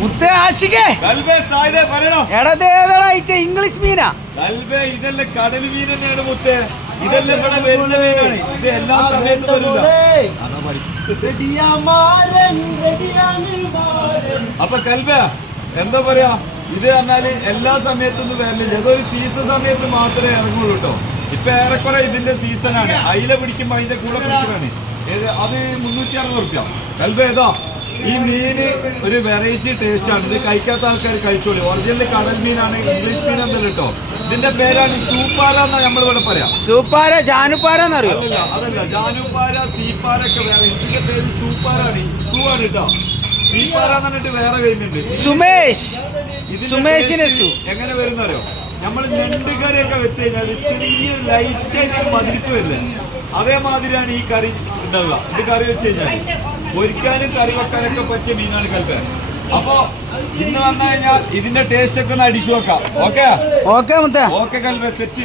മുത്തേ ആശിക്കേ ഇംഗ്ലീഷ് മീനാ ഇതെല്ലാം കടൽ മീൻ തന്നെയാണ് മുത്തേ. ഇതെല്ലാം ഇവിടെ വരുന്ന മീനാണ്. ഇത് എല്ലാ സമയത്തും അപ്പൊ കൽബ എന്താ പറയാ, ഇത് പറഞ്ഞാല് എല്ലാ സമയത്തൊന്നും വരലില്ല. ഇതൊരു സീസൺ സമയത്ത് മാത്രമേ ഇറങ്ങുള്ളൂ കേട്ടോ. ഇപ്പൊ ഏറെക്കുറെ ഇതിന്റെ സീസണാണ്. അയില പിടിക്കുമ്പോ അതിന്റെ കൂടെ പിടിക്കുന്നതാണ്. അത് 360 റുപ്യ. കൽബ ഏതാ ഈ മീന് ഒരു വെറൈറ്റി ടേസ്റ്റ് ആണ്. ഇത് കഴിക്കാത്ത ആൾക്കാർ കഴിച്ചോളൂ. ഒറിജിനൽ കടൽ മീനാണ്, ഇംഗ്ലീഷ് മീൻ എന്നല്ല കേട്ടോ. ഇതിന്റെ പേരാണ് സൂപ്പാര എന്നാ നമ്മളിവിടെ പറയാം. സൂപ്പാര ജാനുപ്പാര എന്നറിയോ? അതല്ല, ജാനുപ്പാര സീപ്പാര ഒക്കെ വേറെ. ഇതിന്റെ പേര് സൂപ്പാരാണ്. സൂ ആണ് കേട്ടോ. സീപ്പാര എന്ന് പറഞ്ഞിട്ട് വേറെ വരുന്നുണ്ട്. സുമേഷിനെ എങ്ങനെ വരുന്നറിയോ? നമ്മൾ ഞണ്ടുകറിയൊക്കെ വെച്ച് കഴിഞ്ഞാൽ ചെറിയൊരു ലൈറ്റായിട്ട് മതിരിപ്പ് വരില്ലേ, അതേമാതിരിയാണ് ഈ കറി ഉണ്ടാവുക. ഇത് കറി വെച്ച് കഴിഞ്ഞാൽ പൊരിക്കാനും കറി വെക്കാനൊക്കെ പറ്റിയ മീനാണ് കൽബ. അപ്പൊ ഇന്ന് വന്നു കഴിഞ്ഞാൽ ഇതിന്റെ ടേസ്റ്റ് ഒക്കെ ഒന്ന് അടിച്ചു വെക്കാം. Okay okay Kalba set.